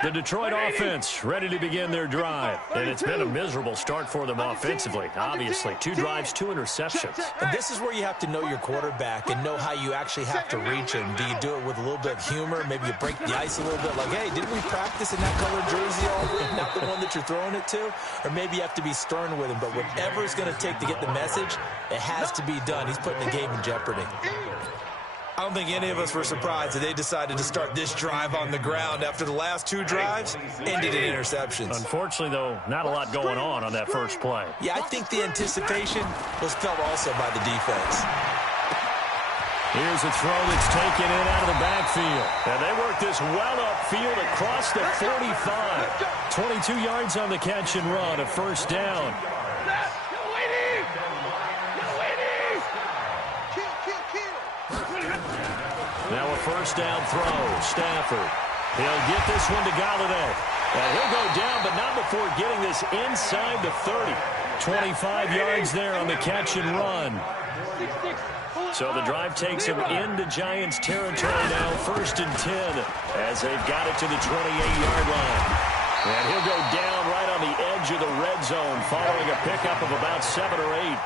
The Detroit offense ready to begin their drive. And it's been a miserable start for them offensively, obviously. 2 drives, 2 interceptions. And this is where you have to know your quarterback and know how you actually have to reach him. Do you do it with a little bit of humor? Maybe you break the ice a little bit like, hey, didn't we practice in that colored jersey all not the one that you're throwing it to? Or maybe you have to be stern with him. But whatever it's going to take to get the message, it has to be done. He's putting the game in jeopardy. I don't think any of us were surprised that they decided to start this drive on the ground after the last 2 drives ended in interceptions. Unfortunately, though, not a lot going on that first play. Yeah, I think the anticipation was felt also by the defense. Here's a throw that's taken in out of the backfield. And they work this well upfield across the 45. 22 yards on the catch and run, a first down. Now a first down throw. Stafford. He'll get this one to Galladay. And he'll go down, but not before getting this inside the 30. 25 yards there on the catch and run. So the drive takes him into Giants territory now, 1st and 10, as they've got it to the 28-yard line. And he'll go down right on the edge of the red zone following a pickup of about 7 or 8.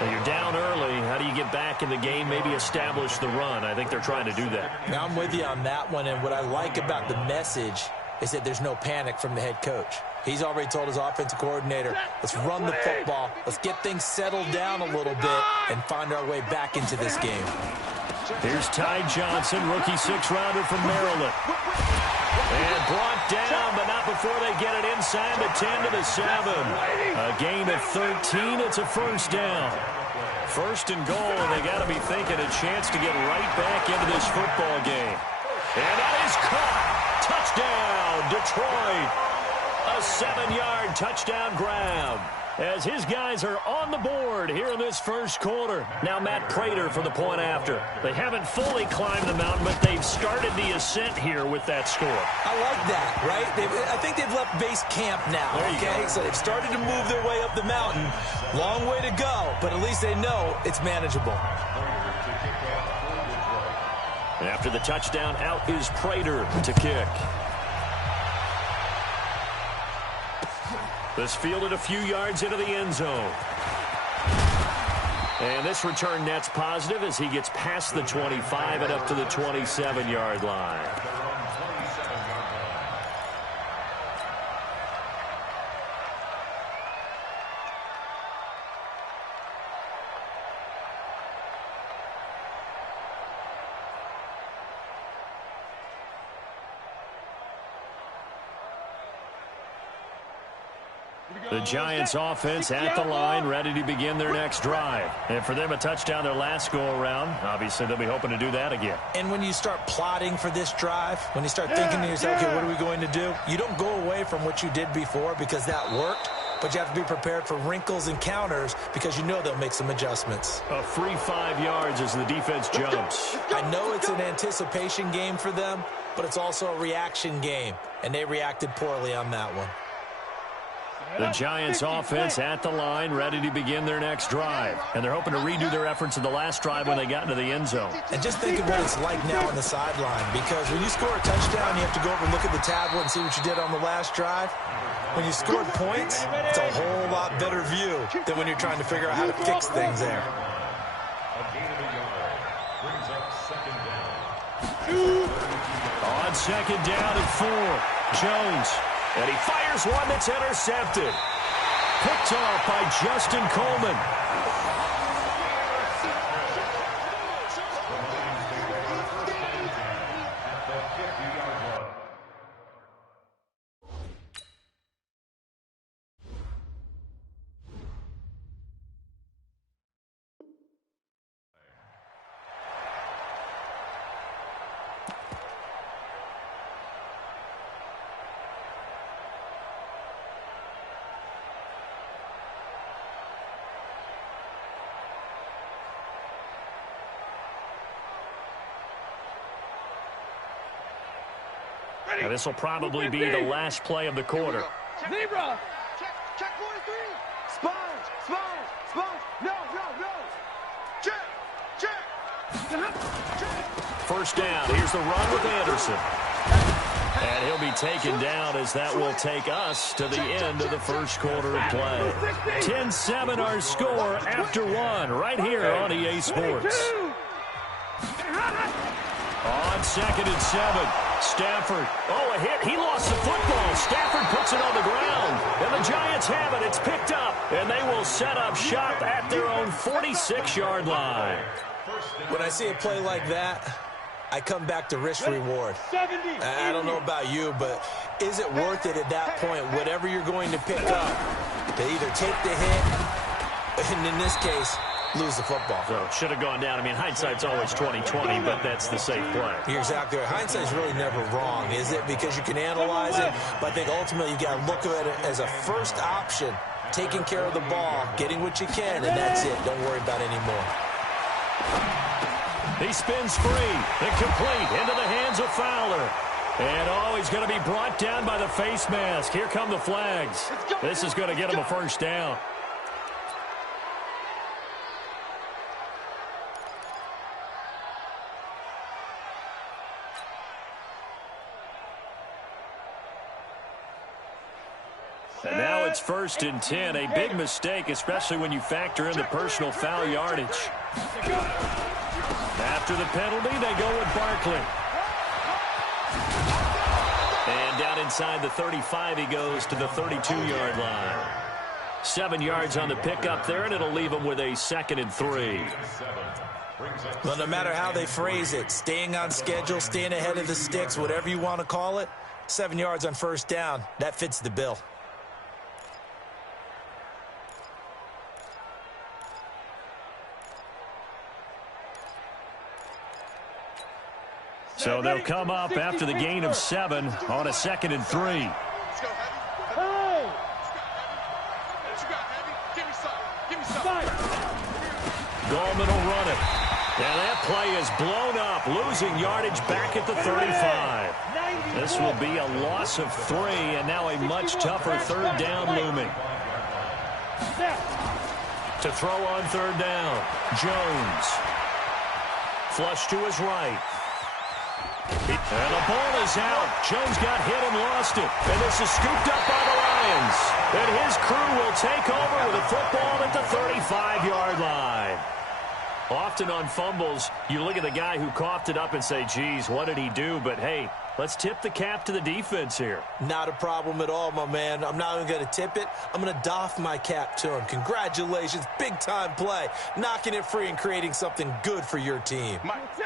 Well, you're down early. How do you get back in the game, maybe establish the run? I think they're trying to do that. Now, I'm with you on that one, and what I like about the message is that there's no panic from the head coach. He's already told his offensive coordinator, let's run the football, let's get things settled down a little bit, and find our way back into this game. Here's Ty Johnson, rookie 6th-rounder from Maryland. And brought down, but not before they get it inside the 10 to the 7. A gain of 13. It's a first down. 1st and goal, and they got to be thinking a chance to get right back into this football game. And that is caught. Touchdown, Detroit. A 7-yard touchdown grab as his guys are on the board here in this first quarter. Now Matt Prater for the point after. They haven't fully climbed the mountain, but they've started the ascent here with that score. I like that, right? I think they've left base camp now, okay? So they've started to move their way up the mountain. Long way to go, but at least they know it's manageable. After the touchdown, out is Prater to kick. This fielded a few yards into the end zone. And this return net's positive as he gets past the 25 and up to the 27-yard line. The Giants offense at the line, ready to begin their next drive. And for them, a touchdown their last go-around. Obviously, they'll be hoping to do that again. And when you start plotting for this drive, when you start thinking to yourself, okay, what are we going to do? You don't go away from what you did before because that worked, but you have to be prepared for wrinkles and counters because you know they'll make some adjustments. A free 5 yards as the defense jumps. I know it's an anticipation game for them, but it's also a reaction game, and they reacted poorly on that one. The Giants offense at the line, ready to begin their next drive. And they're hoping to redo their efforts in the last drive when they got into the end zone. And just think of what it's like now on the sideline, because when you score a touchdown, you have to go over and look at the tablet and see what you did on the last drive. When you scored points, it's a whole lot better view than when you're trying to figure out how to fix things there. On 2nd down and 4, Jones. And he fires one that's intercepted. Picked off by Justin Coleman. Now, this will probably be the last play of the quarter. Zebra! Check 43! Sponge! No! Check! First down. Here's the run with Anderson. And he'll be taken down as that will take us to the end of the first quarter of play. 10-7 our score after one right here on EA Sports. On 2nd and 7, Stafford. Oh, a hit. He lost the football. Stafford puts it on the ground. And the Giants have it. It's picked up. And they will set up shop at their own 46-yard line. When I see a play like that, I come back to risk-reward. I don't know about you, but is it worth it at that point, whatever you're going to pick up, to either take the hit, and in this case, lose the football? So should have gone down. I mean, hindsight's always 20/20, but that's the safe play. You're exactly right. Hindsight's really never wrong, is it? Because you can analyze it, but I think ultimately you got to look at it as a first option, taking care of the ball, getting what you can, and that's it. Don't worry about it anymore. He spins free and complete into the hands of Fowler. And, oh, he's going to be brought down by the face mask. Here come the flags. This is going to get him a first down. And now it's 1st and 10. A big mistake, especially when you factor in the personal foul yardage. After the penalty, they go with Barkley. And down inside the 35, he goes to the 32-yard line. 7 yards on the pickup there, and it'll leave him with a 2nd and 3. Well, no matter how they phrase it, staying on schedule, staying ahead of the sticks, whatever you want to call it, 7 yards on first down, that fits the bill. So they'll come up after the gain of 7 on a 2nd and 3. Gallman will run it. And that play is blown up, losing yardage back at the 35. This will be a loss of 3, and now a much tougher 3rd down looming. To throw on 3rd down, Jones. Flush to his right. And the ball is out. Jones got hit and lost it. And this is scooped up by the Lions. And his crew will take over with a football at the 35-yard line. Often on fumbles, you look at the guy who coughed it up and say, geez, what did he do? But, hey, let's tip the cap to the defense here. Not a problem at all, my man. I'm not even going to tip it. I'm going to doff my cap to him. Congratulations. Big-time play. Knocking it free and creating something good for your team.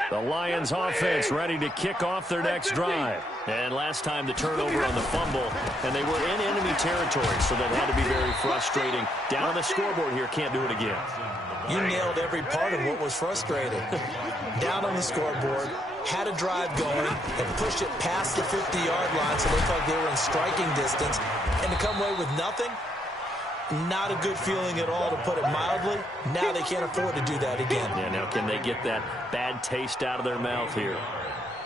The Lions offense ready to kick off their next drive. And last time the turnover on the fumble, and they were in enemy territory, so that had to be very frustrating. Down on the scoreboard here, can't do it again. You nailed every part of what was frustrating. Down on the scoreboard, had a drive going, and pushed it past the 50-yard line so they felt they were in striking distance. And to come away with nothing, not a good feeling at all, to put it mildly. Now they can't afford to do that again. Yeah, now can they get that bad taste out of their mouth here?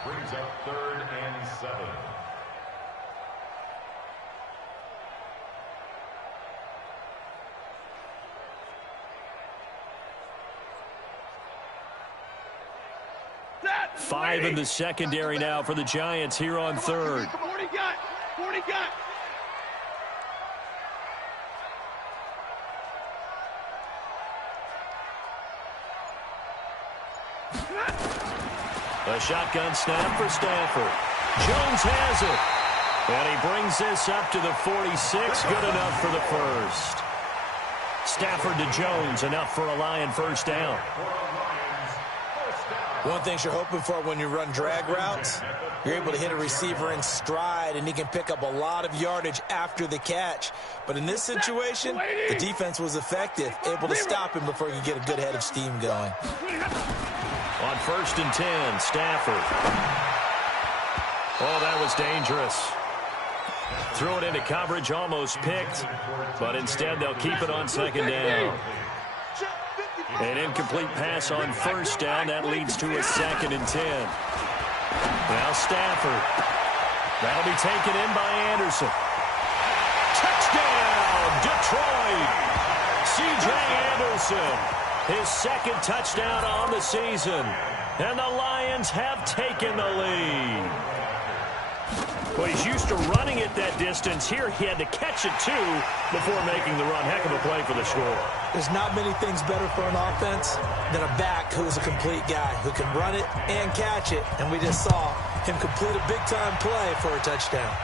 Brings up 3rd and 7. Five in the secondary now for the Giants here on 3rd. 40 got. 40 got. A shotgun snap for Stafford. Jones has it. And he brings this up to the 46. Good enough for the first. Stafford to Jones, enough for a Lion first down. One thing you're hoping for when you run drag routes, you're able to hit a receiver in stride, and he can pick up a lot of yardage after the catch. But in this situation, the defense was effective, able to stop him before he could get a good head of steam going. On 1st and 10, Stafford. Oh, that was dangerous. Threw it into coverage, almost picked, but instead they'll keep it on 2nd down. An incomplete pass on 1st down. That leads to a 2nd and 10. Now Stafford. That'll be taken in by Anderson. Touchdown, Detroit. C.J. Anderson. His 2nd touchdown on the season. And the Lions have taken the lead. Well, he's used to running it that distance. Here he had to catch it, too, before making the run. Heck of a play for the score. There's not many things better for an offense than a back who's a complete guy, who can run it and catch it. And we just saw him complete a big-time play for a touchdown.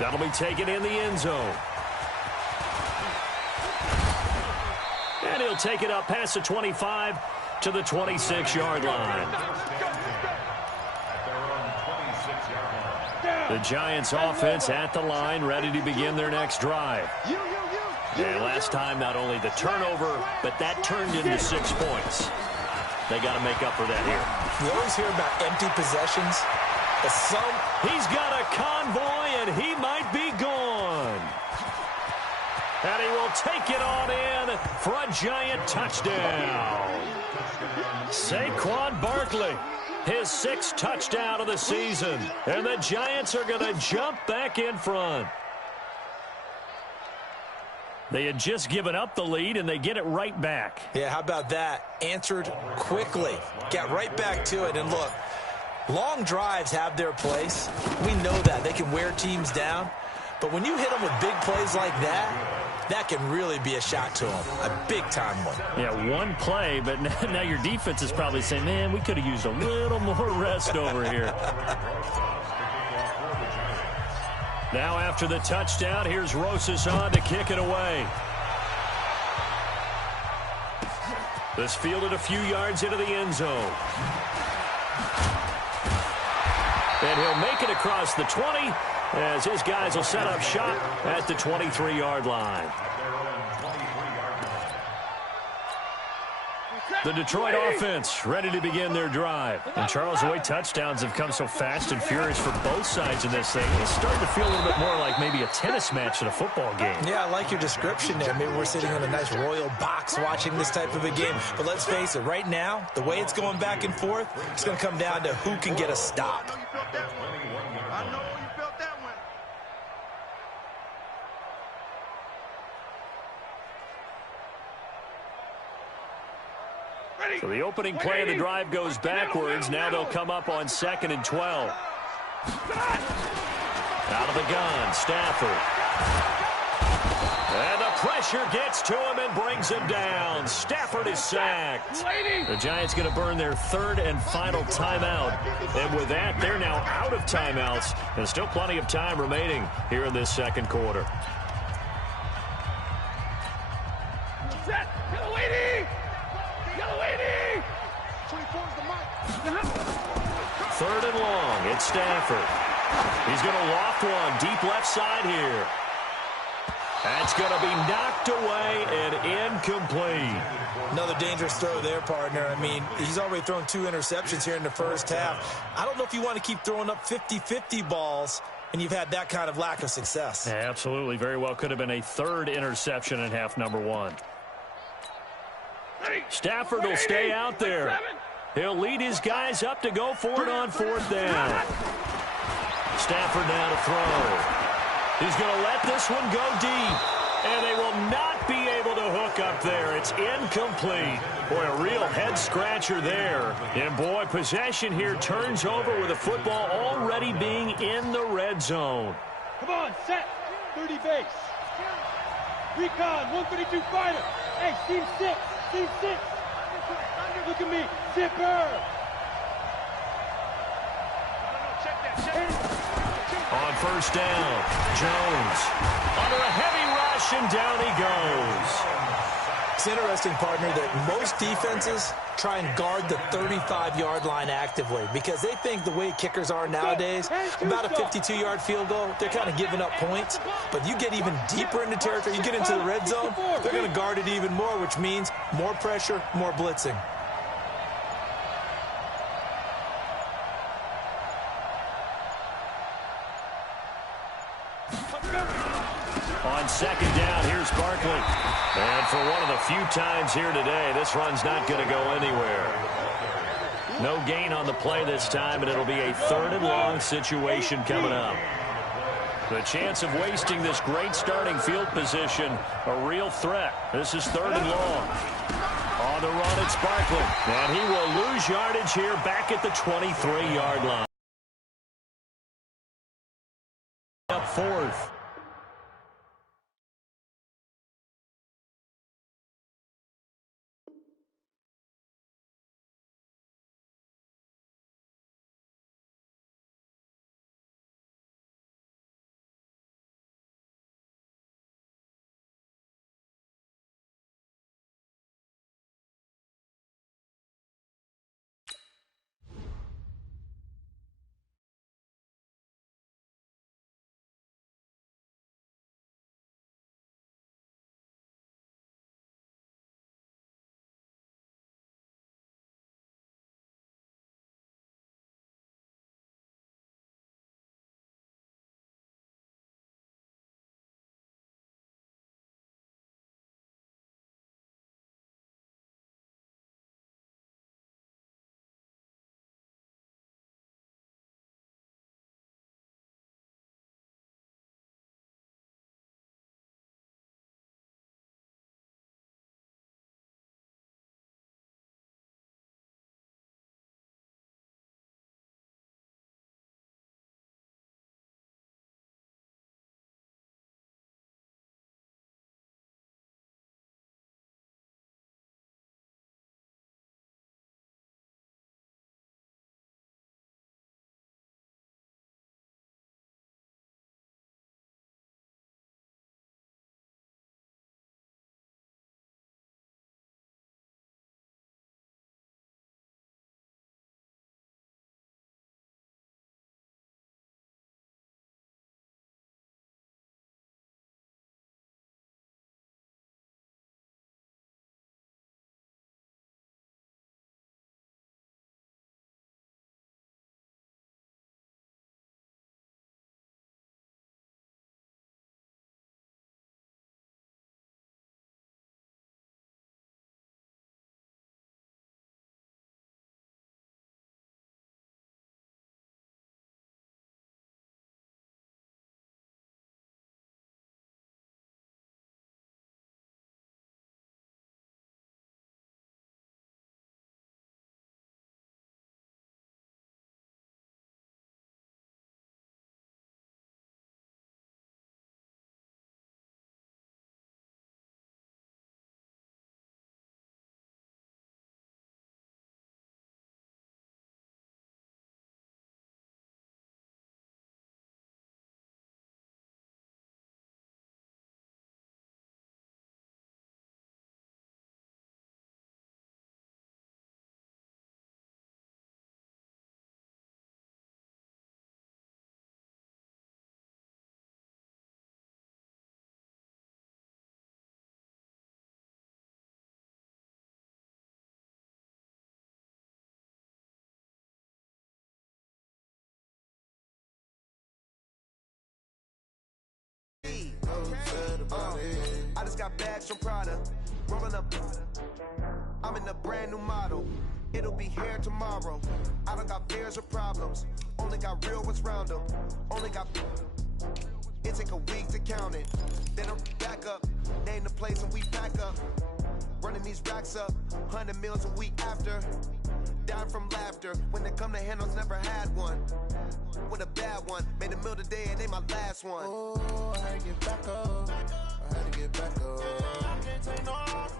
That'll be taken in the end zone. And he'll take it up past the 25 to the 26-yard line. The Giants offense at the line, ready to begin their next drive. And last time, not only the turnover, but that turned into 6 points. They got to make up for that here. You always hear about empty possessions. He's got a convoy, and he might be gone. And he will take it on in for a Giant touchdown. Saquon Barkley, his 6th touchdown of the season. And the Giants are going to jump back in front. They had just given up the lead, and they get it right back. Yeah, how about that? Answered quickly. Got right back to it. And look, long drives have their place. We know that. They can wear teams down. But when you hit them with big plays like that, that can really be a shot to them. A big-time one. Yeah, one play, but now your defense is probably saying, man, we could have used a little more rest over here. Now after the touchdown, here's Rosas on to kick it away. This fielded a few yards into the end zone. And he'll make it across the 20 as his guys will set up shop at the 23-yard line. The Detroit offense ready to begin their drive. And Charles, the way touchdowns have come so fast and furious for both sides in this thing, it's starting to feel a little bit more like maybe a tennis match in a football game. Yeah, I like your description there. Maybe we're sitting in a nice royal box watching this type of a game. But let's face it, right now, the way it's going back and forth, it's going to come down to who can get a stop. I know you felt that one. So the opening play of the drive goes backwards. Now they'll come up on 2nd and 12. Out of the gun, Stafford. And the pressure gets to him and brings him down. Stafford is sacked. The Giants going to burn their 3rd and final timeout. And with that, they're now out of timeouts. And still plenty of time remaining here in this 2nd quarter. Set. Yellow lady. Yellow lady. 24 is the mic. 3rd and long. It's Stafford. He's going to loft one deep left side here. That's going to be knocked away and incomplete. Another dangerous throw there, partner. I mean, he's already thrown 2 interceptions here in the first half. I don't know if you want to keep throwing up 50-50 balls, and you've had that kind of lack of success. Yeah, absolutely. Very well could have been a 3rd interception in half number 1. Stafford will stay out there. He'll lead his guys up to go for it on 4th down. Stafford now to throw. He's going to let this one go deep. And they will not be able to hook up there. It's incomplete. Boy, a real head-scratcher there. And, boy, possession here turns over with the football already being in the red zone. Come on, set. 30 base. Recon, 132 fighter. Hey, team 6. Team 6. Look at me. Zipper. On 1st down, Jones under a heavy rush, and down he goes. It's interesting, partner, that most defenses try and guard the 35-yard line actively because they think the way kickers are nowadays, about a 52-yard field goal, they're kind of giving up points. But you get even deeper into territory, you get into the red zone, they're going to guard it even more, which means more pressure, more blitzing. On 2nd down, here's Barkley. And for one of the few times here today, this run's not going to go anywhere. No gain on the play this time, and it'll be a 3rd and long situation coming up. The chance of wasting this great starting field position, a real threat. This is 3rd and long. On the run, it's Barkley. And he will lose yardage here back at the 23-yard line. fourth. I just got bags from Prada, rolling up. I'm in a brand new model. It'll be here tomorrow. I don't got fears or problems. Only got real ones round them. Only got. It take a week to count it. Then I'm back up. Name the place and we pack up. Running these racks up. 100 meals a week after. Down from laughter. When they come to handles, never had one. With a bad one. Made a meal today and ain't my last one. Oh, I had to get back up. I had to get back up. I can't take no off.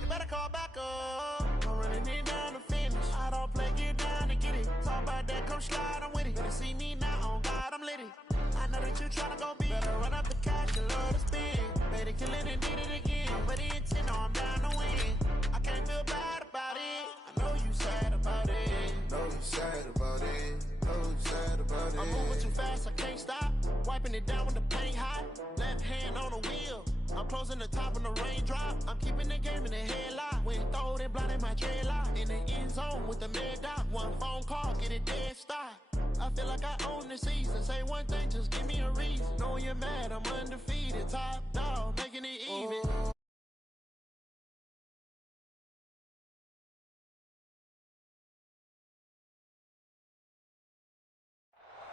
You better call back up. I'm running it down to finish. I don't play, get down to get it. Talk about that, come slide, I'm with it. Better see me now, on God, I'm lit it. I know that you tryna go big. Better run up the cash, you love to spend. Better kill it and did it again. But the intent, no, I'm down to win. I can't feel bad about it. I know you sad about it. Know you sad about it. Know you sad about it. I'm moving too fast, I can't stop. Wiping it down when the paint hot. Left hand on the wheel. I'm closing the top when the raindrop. I'm keeping the game in the headlock. When throwed and blinded my dreadlock. In the end zone with the mad dot. One phone call, get it dead stop. I feel like I own the season. Say one thing, just give me a reason. Knowing you're mad, I'm undefeated. Top dog, making it even.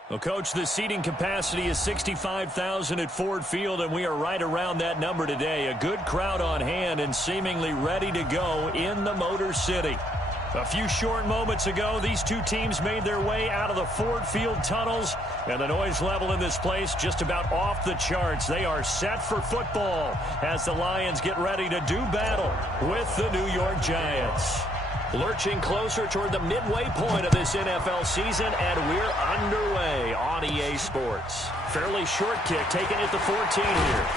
Well, Coach, the seating capacity is 65,000 at Ford Field, and we are right around that number today. A good crowd on hand and seemingly ready to go in the Motor City. A few short moments ago, these two teams made their way out of the Ford Field tunnels, and the noise level in this place just about off the charts. They are set for football as the Lions get ready to do battle with the New York Giants. Lurching closer toward the midway point of this NFL season, and we're underway on EA Sports. Fairly short kick taken at the 14 here.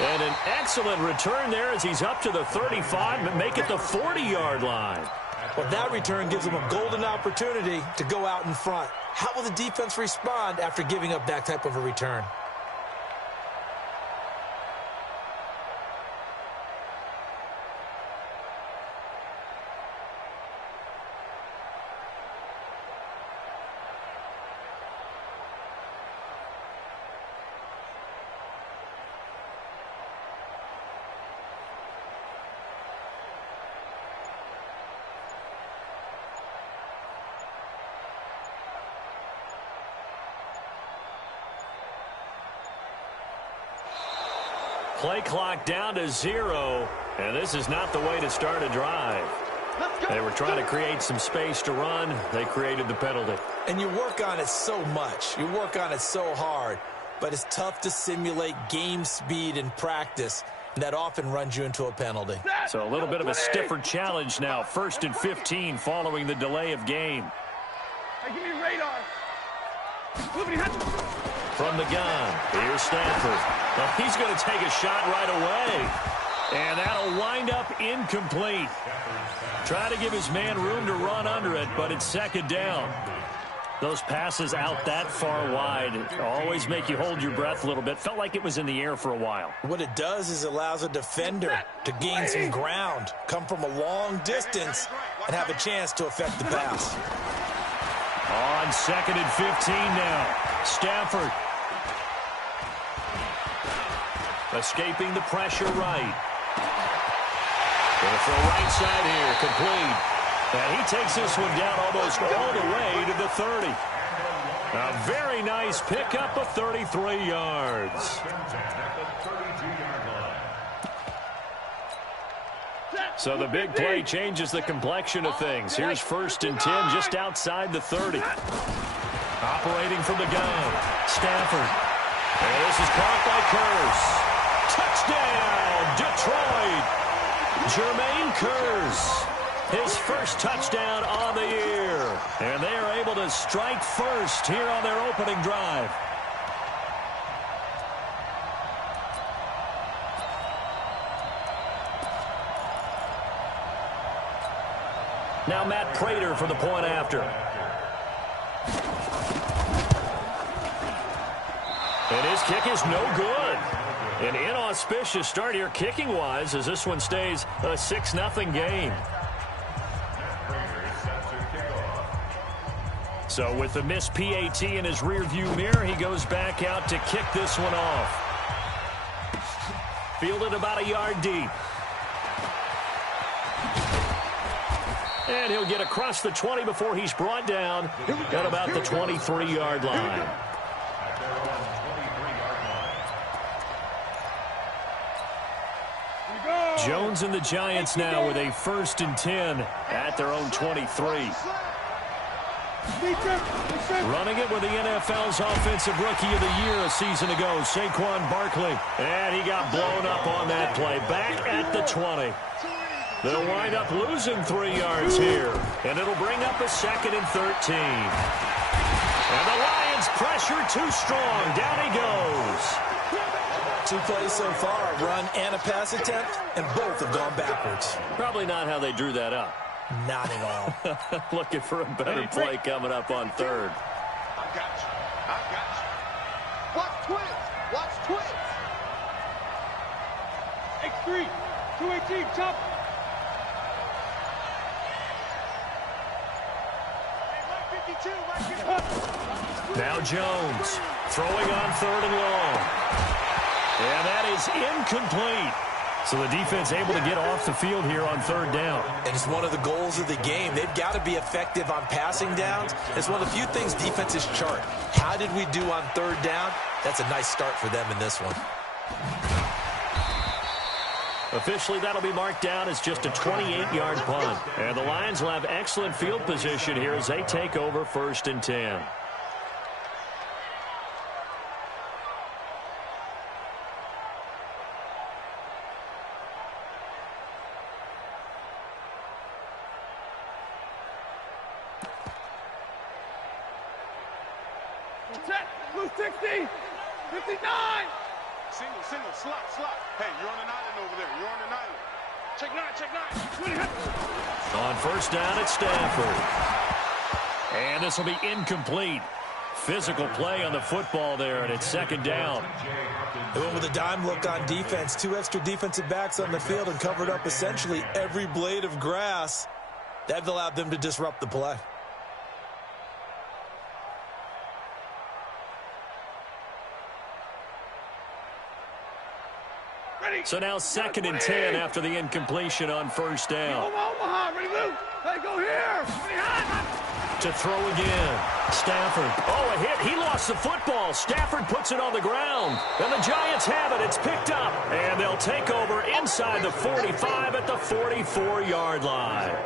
And an excellent return there as he's up to the 35, but make it the 40-yard line. Well, that return gives them a golden opportunity to go out in front. How will the defense respond after giving up that type of a return? Play clock down to 0, and this is not the way to start a drive. They were trying to create some space to run. They created the penalty. And you work on it so much. You work on it so hard. But it's tough to simulate game speed in practice. And that often runs you into a penalty. So a little bit of a stiffer challenge now. 1st and 15 following the delay of game. Hey, give me radar. From the gun, here's Stanford. Well, he's going to take a shot right away. And that'll wind up incomplete. Try to give his man room to run under it, but it's 2nd down. Those passes out that far wide always make you hold your breath a little bit. Felt like it was in the air for a while. What it does is allows a defender to gain some ground, come from a long distance, and have a chance to affect the pass. On 2nd and 15 now. Stafford. Escaping the pressure right. Going for a right side here. Complete. And he takes this one down almost all the way to the 30. A very nice pickup of 33 yards. So the big play changes the complexion of things. Here's 1st and 10 just outside the 30. Operating from the gun. Stafford. And this is caught by Curse. Touchdown, Detroit. Jermaine Curse. His first touchdown on the year. And they are able to strike first here on their opening drive. Now Matt Prater for the point after. And his kick is no good. An inauspicious start here kicking-wise as this one stays a 6-0 game. So with the missed PAT in his rearview mirror, he goes back out to kick this one off. Fielded about a yard deep. And he'll get across the 20 before he's brought down at about the 23-yard line. Jones and the Giants now with a 1st and 10 at their own 23. Running it with the NFL's Offensive Rookie of the Year a season ago, Saquon Barkley. And he got blown up on that play. Back at the 20. They'll wind up losing 3 yards here. And it'll bring up a 2nd and 13. And the Lions pressure too strong. Down he goes. 2 plays so far, a run and a pass attempt, and both have gone backwards. Probably not how they drew that up. Not at all. Looking for a better play coming up on 3rd. I got you. I got you. Watch twins. Watch twins. X3. 218. Chop. Now Jones throwing on 3rd and long. And that is incomplete. So the defense able to get off the field here on 3rd down. And it's one of the goals of the game. They've got to be effective on passing downs. It's one of the few things defenses chart. How did we do on 3rd down? That's a nice start for them in this one. Officially, that'll be marked down as just a 28-yard punt. And the Lions will have excellent field position here as they take over 1st and 10. Blue 60, 59. Single, slot. Hey, you're on an island over there. You're on an island. Check nine. On 1st down, it's Stafford. And this will be incomplete. Physical play on the football there, and it's 2nd down. They went with a dime look on defense. 2 extra defensive backs on the field and covered up essentially every blade of grass. That allowed them to disrupt the play. So now 2nd and 10 after the incompletion on 1st down. Omaha, ready, Luke. Hey, go here. To throw again. Stafford. Oh, a hit. He lost the football. Stafford puts it on the ground. And the Giants have it. It's picked up. And they'll take over inside the 45 at the 44-yard line.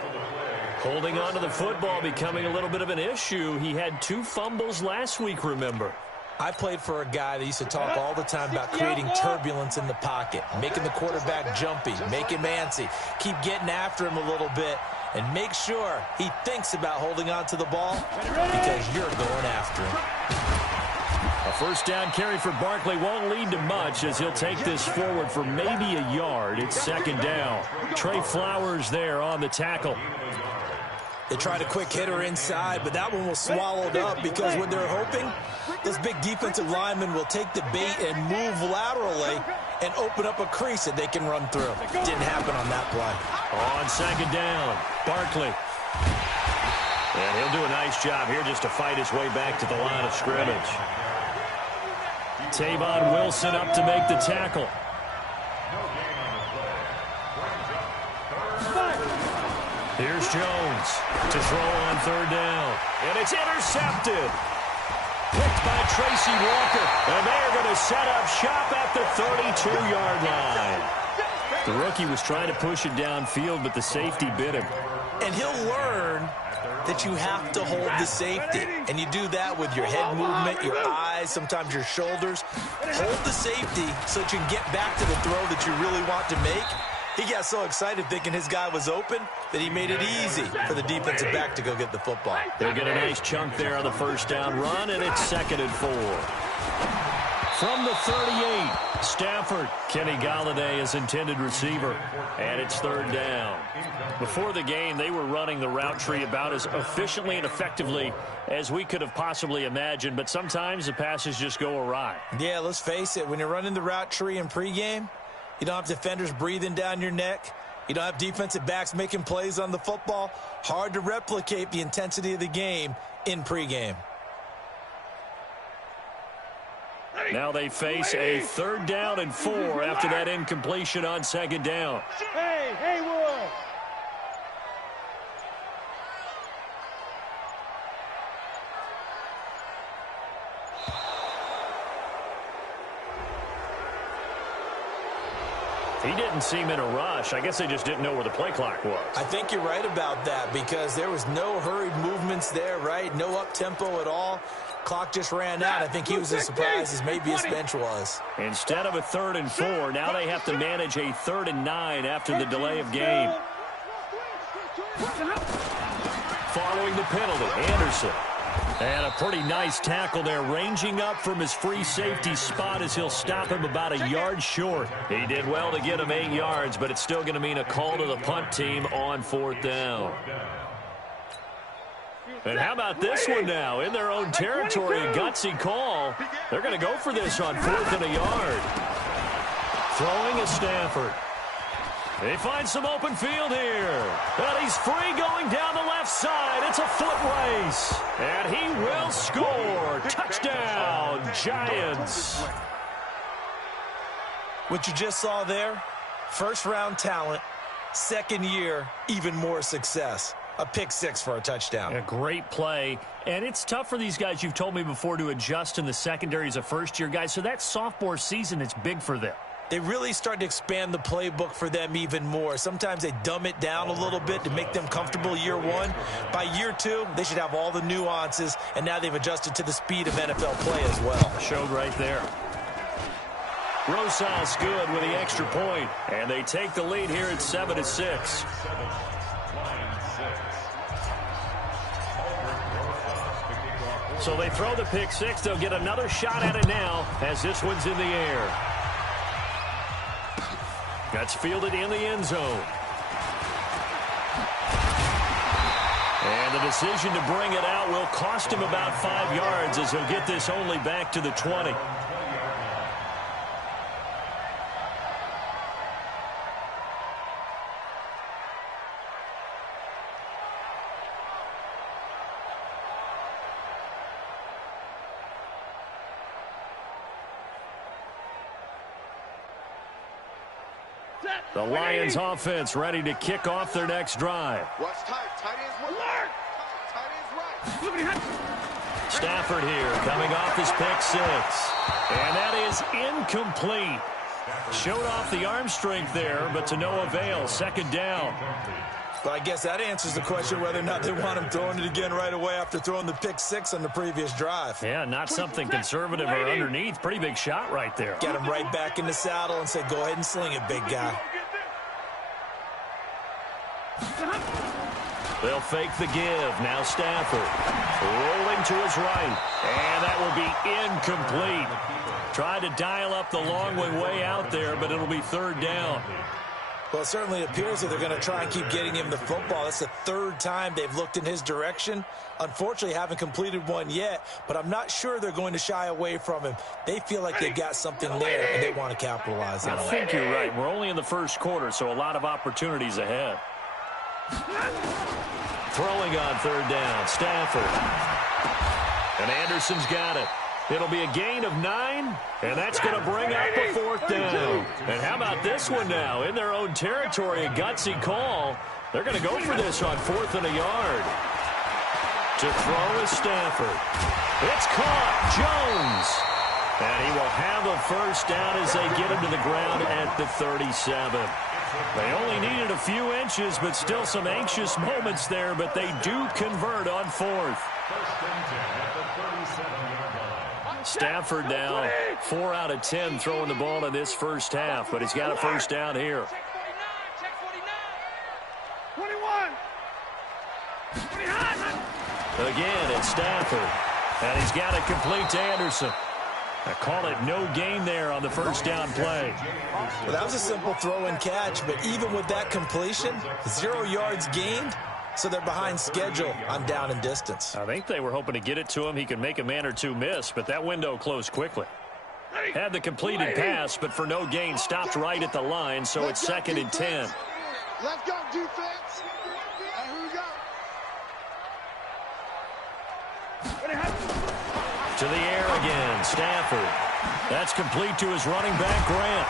Holding on to the football becoming a little bit of an issue. He had 2 fumbles last week, remember. I played for a guy that used to talk all the time about creating turbulence in the pocket, making the quarterback jumpy, make him antsy, keep getting after him a little bit, and make sure he thinks about holding on to the ball because you're going after him. A 1st down carry for Barkley won't lead to much as he'll take this forward for maybe a yard. It's 2nd down. Trey Flowers there on the tackle. They tried a quick hitter inside, but that one was swallowed up because what they're hoping, this big defensive lineman will take the bait and move laterally and open up a crease that they can run through. Didn't happen on that play. On 2nd down, Barkley. And he'll do a nice job here just to fight his way back to the line of scrimmage. Tavon Wilson up to make the tackle. Here's Jones to throw on 3rd down. And it's intercepted. Picked by Tracy Walker. And they are going to set up shop at the 32-yard line. The rookie was trying to push it downfield, but the safety bit him. And he'll learn that you have to hold the safety. And you do that with your head movement, your eyes, sometimes your shoulders. Hold the safety so that you can get back to the throw that you really want to make. He got so excited thinking his guy was open that he made it easy for the defensive back to go get the football. They'll get a nice chunk there on the 1st down run, and it's 2nd and 4. From the 38, Stafford. Kenny Golladay is intended receiver, and it's 3rd down. Before the game, they were running the route tree about as efficiently and effectively as we could have possibly imagined, but sometimes the passes just go awry. Yeah, let's face it. When you're running the route tree in pregame, you don't have defenders breathing down your neck. You don't have defensive backs making plays on the football. Hard to replicate the intensity of the game in pregame. Now they face a 3rd down and 4 after that incompletion on 2nd down. Hey, Haywood. He didn't seem in a rush. I guess they just didn't know where the play clock was. I think you're right about that because there was no hurried movements there, right? No up-tempo at all. Clock just ran out. I think he was as surprised as maybe his bench was. Instead of a 3rd and 4, now they have to manage a 3rd and 9 after the delay of game. Following the penalty, Anderson. And a pretty nice tackle there, ranging up from his free safety spot as he'll stop him about a yard short. He did well to get him 8 yards, but it's still going to mean a call to the punt team on 4th down. And how about this one now? In their own territory, a gutsy call. They're going to go for this on 4th and a yard. Throwing is Stafford. They find some open field here. And he's free going down the left side. It's a foot race. And he will score. Touchdown, Giants. What you just saw there, 1st-round talent, 2nd year, even more success. A pick 6 for a touchdown. A great play. And it's tough for these guys, you've told me before, to adjust in the secondary as a first-year guy. So that sophomore season is big for them. they really start to expand the playbook for them even more. Sometimes they dumb it down a little bit to make them comfortable year one. By year two, they should have all the nuances, and now they've adjusted to the speed of NFL play as well. Showed right there. Rosas good with the extra point, and they take the lead here at 7-6. So they throw the pick six. They'll get another shot at it now as this one's in the air. That's fielded in the end zone. And the decision to bring it out will cost him about 5 yards as he'll get this only back to the 20. The Lions offense ready to kick off their next drive. Watch tight. Tight ends work. Tight ends right. Stafford here coming off his pick six. And that is incomplete. Showed off the arm strength there, but to no avail. Second down. But I guess that answers the question whether or not they want him throwing it again right away after throwing the pick six on the previous drive. Yeah, not something conservative or underneath. Pretty big shot right there. Get him right back in the saddle and say, go ahead and sling it, big guy. They'll fake the give. Now Stafford rolling to his right. And that will be incomplete. Tried to dial up the long way out there, but it'll be third down. Well, it certainly appears that they're going to try and keep getting him the football. That's the third time they've looked in his direction. Unfortunately, haven't completed one yet, but I'm not sure they're going to shy away from him. They feel like they've got something there, and they want to capitalize on it. I think you're right. We're only in the first quarter, so a lot of opportunities ahead. Throwing on third down, Stafford. And Anderson's got it. It'll be a gain of 9, and that's going to bring up a fourth down. And how about this one now? In their own territory, a gutsy call. They're going to go for this on 4th and a yard. To throw is Stafford. It's caught. Jones. And he will have a first down as they get him to the ground at the 37. They only needed a few inches, but still some anxious moments there, but they do convert on 4th. Stafford now 4 out of 10 throwing the ball in this first half, but he's got a first down here. Check 49. 21. Again, it's Stafford, and he's got it complete to Anderson. I call it no gain there on the first down play. Well, that was a simple throw and catch, but even with that completion, 0 yards gained. So they're behind schedule on down and distance. I think they were hoping to get it to him. He could make a man or two miss, but that window closed quickly. Had the completed pass, but for no gain, stopped right at the line, so it's 2nd and 10. Let's go, defense. And here we go. To the air again, Stafford. That's complete to his running back, Grant.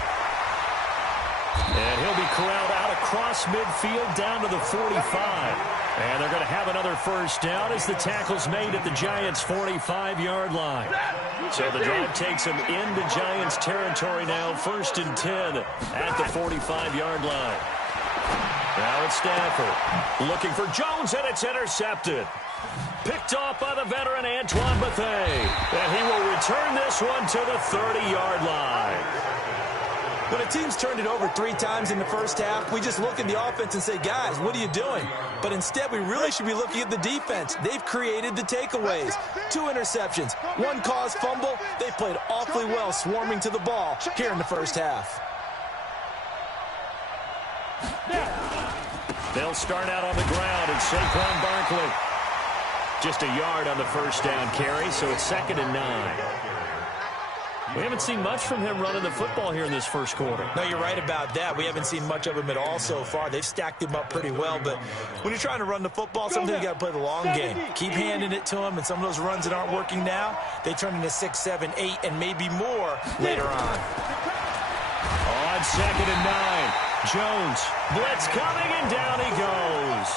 And he'll be corralled out across midfield down to the 45. And they're going to have another first down as the tackle's made at the Giants' 45-yard line. So the drive takes them into Giants territory now, 1st and 10 at the 45-yard line. Now it's Stafford looking for Jones, and it's intercepted. Picked off by the veteran Antoine Bethea. And he will return this one to the 30-yard line. When a team's turned it over 3 times in the first half, we just look at the offense and say, guys, what are you doing? But instead, we really should be looking at the defense. They've created the takeaways. 2 interceptions, 1 caused fumble. They played awfully well swarming to the ball here in the first half. They'll start out on the ground, and Saquon Barkley just a yard on the first down carry, so it's 2nd and 9. We haven't seen much from him running the football here in this first quarter. No, you're right about that. We haven't seen much of him at all so far. They've stacked him up pretty well, but when you're trying to run the football, sometimes you got to play the long game. Keep handing it to him, and some of those runs that aren't working now, they turn into 6, 7, 8, and maybe more later on. On 2nd and 9, Jones, blitz coming, and down he goes.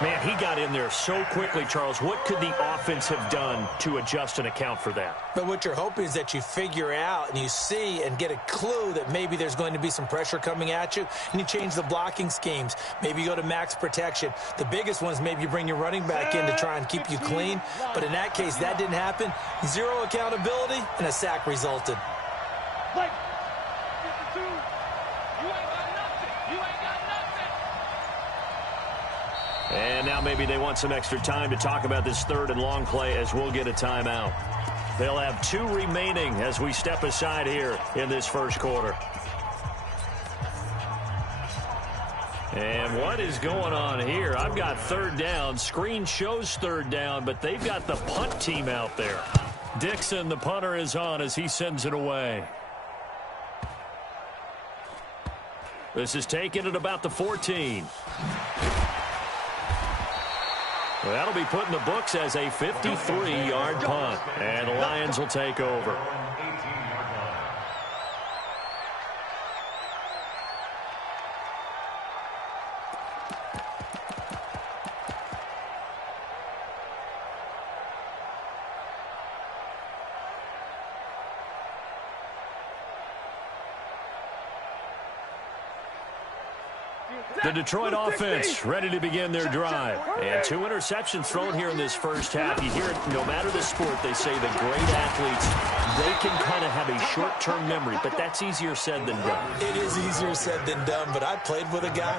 Man, he got in there so quickly, Charles. What could the offense have done to adjust and account for that? But what you're hoping is that you figure out and you see and get a clue that maybe there's going to be some pressure coming at you, and you change the blocking schemes. Maybe you go to max protection. The biggest one is maybe you bring your running back in to try and keep you clean. But in that case, that didn't happen. Zero accountability, and a sack resulted. Like, 52. You ain't got nothing. You ain't got nothing. And now maybe they want some extra time to talk about this third and long play as we'll get a timeout. They'll have 2 remaining as we step aside here in this first quarter. And what is going on here? I've got third down. Screen shows third down, but they've got the punt team out there. Dixon, the punter, is on as he sends it away. This is taken at about the 14. Well, that'll be put in the books as a 53-yard punt. And the Lions will take over. The Detroit offense ready to begin their drive. And 2 interceptions thrown here in this first half. You hear it, no matter the sport, they say the great athletes, they can kind of have a short-term memory, but that's easier said than done. It is easier said than done, but I played with a guy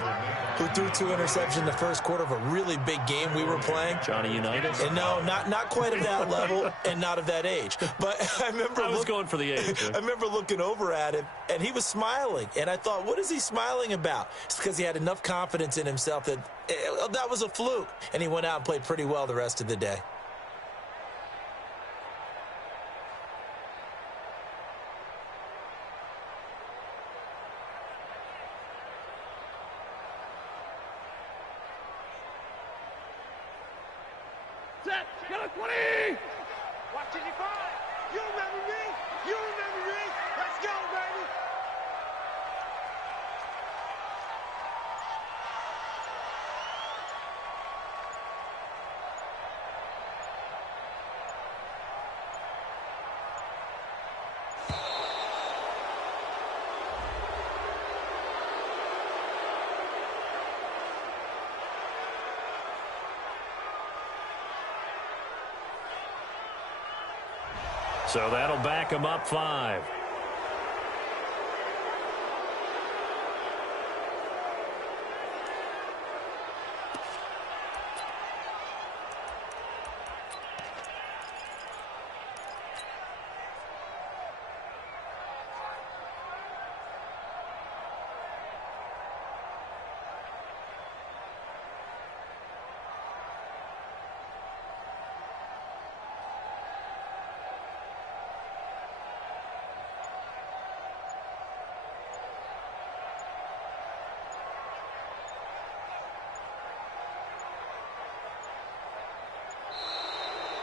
who threw 2 interceptions in the first quarter of a really big game we were playing. Johnny Unitas? And no, not quite of that level and not of that age. But I was going for the age. I remember looking over at him, and he was smiling. And I thought, what is he smiling about? It's because he had enough confidence in himself that that was a fluke. And he went out and played pretty well the rest of the day. Set. Get a 20. Watch it, you find. You remember me. You remember me. Let's go, baby. So that'll back them up 5.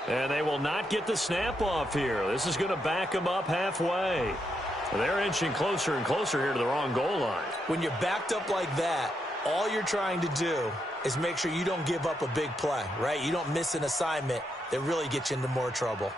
And they will not get the snap off here. This is going to back them up halfway. They're inching closer and closer here to the wrong goal line. When you're backed up like that, all you're trying to do is make sure you don't give up a big play, right? You don't miss an assignment that really gets you into more trouble.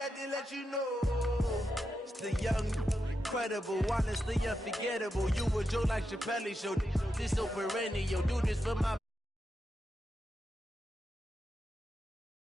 had to let you know. It's the young, incredible, honestly unforgettable. You a joke like Chappelle Show. This so perennial. Do this for my